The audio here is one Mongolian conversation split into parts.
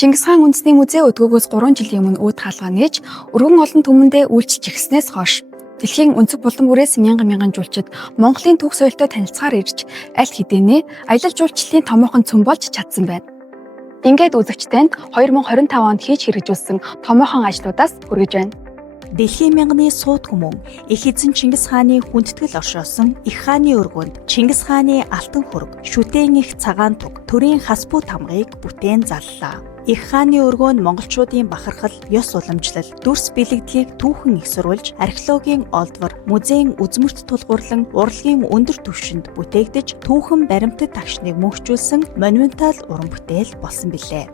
Чингис хаан үндэсний музей өдгөөгөөс 3 жилийн өмнө үүд хаалгаа нээж өргөн олон түмэндээ үйлчилж ирснээс хойш дэлхийн өнцөг булан бүрээс мянган жуулчид Монголын түүх соёлтой танилцахаар ирж аль хэдийнэ аялал жуулчлалын томоохон цөм болж чадсан байна. Ингээд үзэгчтэнд 2025 онд хийж хэрэгжүүлсэн томоохон ажлуудаас хүргэж байна. Дэлхийн мянганы сууд хүмүүн их эзэн Чингис хааны хүндэтгэл оршоосон их хааны өргөнд Чингис хааны алтан хөрөг, шүтээн их цагаан туг, төрийн хас бүү тамгыг бүтээн заллаа. Их хааны өргөөнд монголчуудын бахархал, ёс уламжлал, дүрс бэлэгдлийг түүхэн ихсруулж, археологийн олдвор, музейн үзмэрт тулгуурлан, урлагийн өндөр түвшинд бүтээгдэж, түүхэн баримтат тагшныг мөнхжүүлсэн монументал уран бүтээл болсон билээ.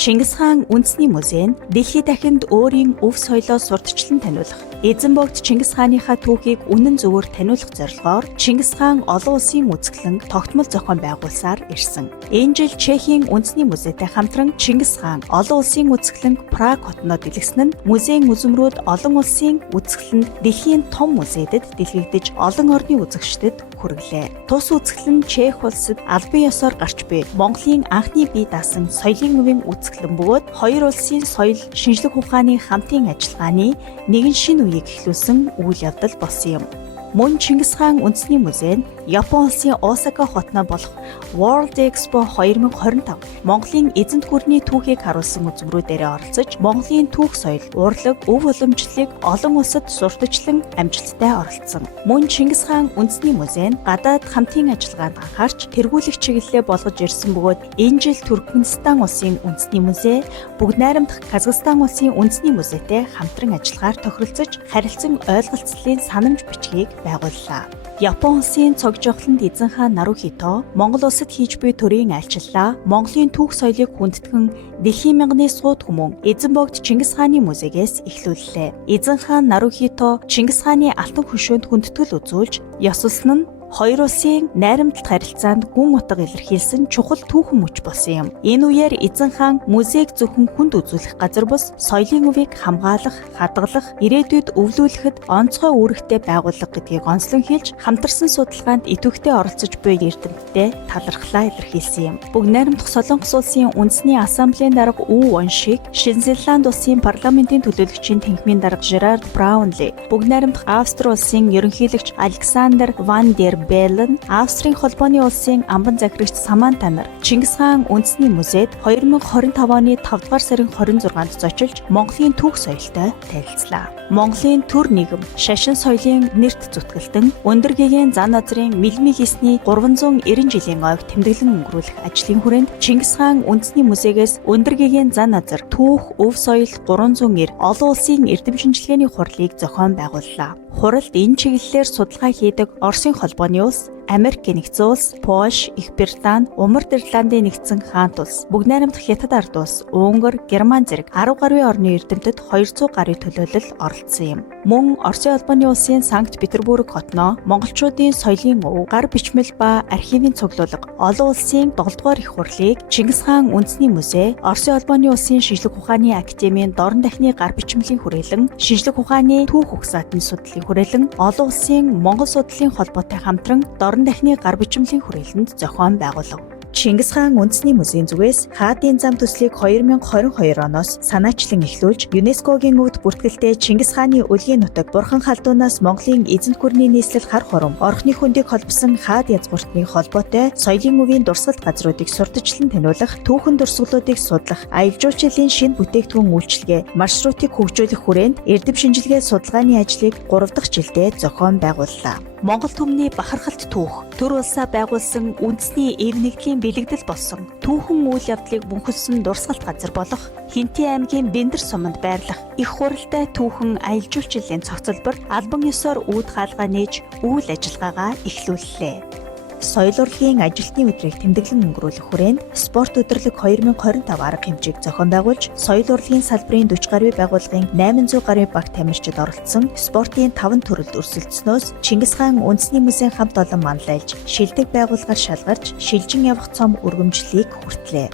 Чингис хаан үндэсний музей нь дэлхийд дахинд өөрийн өв соёлоо сурталчлан таниулах, эзэн богд Чингис хааныхаа түүхийг үнэн зөвөөр таниулах зорилгоор Чингис хаан олон улсын үзэсгэлэн тогтмол зохион байгуулсаар ирсэн. Энэ жил Чехийн үндэсний музейтэй хамтран Чингис хаан олон улсын үзэсгэлэн Праг хотноо дэлгэсэн нь музейн үзмрүүд олон улсын үзэсгэлэнд дэлхийн том музейдэд дэлгэгдэж олон орны үзэгчдэд хүргэлээ. Тус үзэсгэлэн Чех улсад албан ёсоор гарч буй Монголын анхны бие даасан соёлын өвийн үзэсгэлэн бөгөөд хоёр улсын соёл шинжлэх ухааны хамтын ажиллагааны нэгэн шинэ үеийг эхлүүлсэн үйл явдал болсон юм. Мөн Чингис хаан үндэсний музей нь Япон улсын Осака хотноо болох World Expo 2025 Монголын эзэнт гүрний түүхийг харуулсан үзмрүүдээр оролцож, Монголын түүх соёл, урлаг, өв уламжлалыг олон улсад сурталчлан амжилттай оролцсон. Мөн Чингис хаан үндэсний музей нь гадаад хамтын ажиллагаанд анхаарч тэргүүлэх чиглэлээ болгож ирсэн бөгөөд энэ жил Туркменстан улсын үндэсний музей, Бүгд найрамдах Казахстан улсын үндэсний музейтэй хамтран ажиллагаар тохиролцож, харилцан ойлголцлын санамж бичгийг байгууллаа. Япон улсын цог жохлонд эзэн хаан Нарухито Монгол улсад хийж буй төрийн айлчлалаа Монголын түүх соёлыг хүндэтгэн дэлхийн мянганы сууд хүмүүн эзэн богд Чингис хааны музейгээс эхлүүллээ. Эзэн хаан Нарухито Чингис хааны алтан хөшөөнд хүндэтгэл үзүүлж, ёсолсон нь хоёр улсын найрамдалт харилцаанд гүн утга илэрхийлсэн чухал түүхэн мөч болсон юм. Энэ үеэр эзэн хаан музейг зөвхөн хүнд үзүүлэх газар бус соёлын өвийг хамгаалах, хадгалах, ирээдүйд өвлүүлэхэд онцгой үүрэгтэй байгууллага гэдгийг онцлон хэлж, хамтарсан судалгаанд идэвхтэй оролцож буй эрдэмтдээ талархлаа илэрхийлсэн юм. Бүгд найрамдах Солонгос улсын үндэсний ассамблеийн дарга Үу Воншиг, Шинзеланд улсын парламентын төлөөлөгчийн танхимын дарга Жерард Браунли, бүгд найрамдах Австри улсын ерөнхийлөгч Александр Ван дер Бэлэн, Австрийн холбооны улсын амбан захирагч Саманта нар Чингис хаан үндэсний музейд 2025 оны 5 дугаар сарын 26-нд зочилж Монголын түүх соёлтой танилцлаа. Монголын төр нийгэм, шашин соёлын нэрт зүтгэлтэн, өндөр гэгээн зан азрын мэлми хийсний 390 жилийн ойг тэмдэглэн өнгөрүүлэх ажлын хүрээнд Чингис хаан үндэсний музейгээс өндөр гэгээн зан азар, түүх, өв соёл 390 олон улсын эрдэм шинжилгээний хурлыг зохион байгууллаа. Хуралд энэ чиглэлээр судалгаа хийдэг Оросын холбооны улс, Америк нэгдсэн улс, Польш, Их Британи, Умард Ирландын нэгдсэн хаант улс, Бүгд найрамдах Хятад ард улс, Унгар, Герман зэрэг 10 гаруй орны эрдэмтэд 200 гаруй төлөөлөл оролцсон юм. Мөн Оросын холбооны улсын Санкт Петербург хотноо монголчуудын соёлын өв, гар бичмэл ба архивын цуглуулга, олон улсын 7 дугаар их хурлыг Чингис хаан үндэсний музей, Оросын холбооны улсын шинжлэх ухааны академийн дорн дахны гар бичмэлийн хүрээлэн, шинжлэх ухааны түүх угсаатны судлалын хүрээлэн, олон улсын Монгол судлалын холбоотой хамтран дорн дахны гар бичмэлийн хүрээлэнд зохион байгуулав. Чингис хаан үндэсний музейн зүгээс хаадын зам төслийг 2022 оноос санаачлан эхлүүлж, ЮНЕСКОгийн өвд бүртгэлтэй Чингис хааны өлгийн нутаг Бурхан халдуунаас Монголын эзэнт гүрний нийслэл хар хором, орхны хөндийг холбосон хаад язгууртны холбоотой соёлын өвийн дурсгалт газруудыг сурталчлан таниулах, түүхэн дурсгалуудыг судлах, аялал жуулчлалын шинэ бүтээгдэхүүн үйлчилгээ, маршрутыг хөгжүүлэх хүрээнд эрдэм шинжилгээ судалгааны ажлыг 3 дахь жилдээ зохион байгууллаа. Монгол түмний бахархалт түүх, төр улсаа байгуулсан үндэсний эв нэгдлийн бэлэгдэл болсон түүхэн үйл явдлыг мөнхөлсөн дурсгалт газар болох Хинтээ аймгийн Бэндэр суманд байрлах их хуралтай түүхэн аялал жуулчлалын цогцлбор албан ёсоор үүд хаалгаа нээж үйл ажиллагаагаа эхлүүллээ. Соёл урлагийн ажилтны өдрийг тэмдэглэн өнгөрүүлэх хүрээнд спорт өдрлөг 2025 арга хэмжээг зохион байгуулж, соёл урлагийн салбарын 40 гаруй байгууллагын 800 гаруй багт тамирчид оролцсон спортын 5 төрөлд өрсөлдснөөс Чингис хаан үндэсний музейн хамт олон манлайлж, шилдэг байгууллагаар шалгарч, шилжин явах цом өргөмжлөлийг хүртлээ.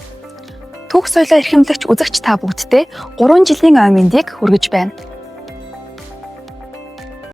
Түүх соёлоо эрхэмлэгч үзэгч та бүгдтэй 3 жилийн ой мэндийг хүргэж байна.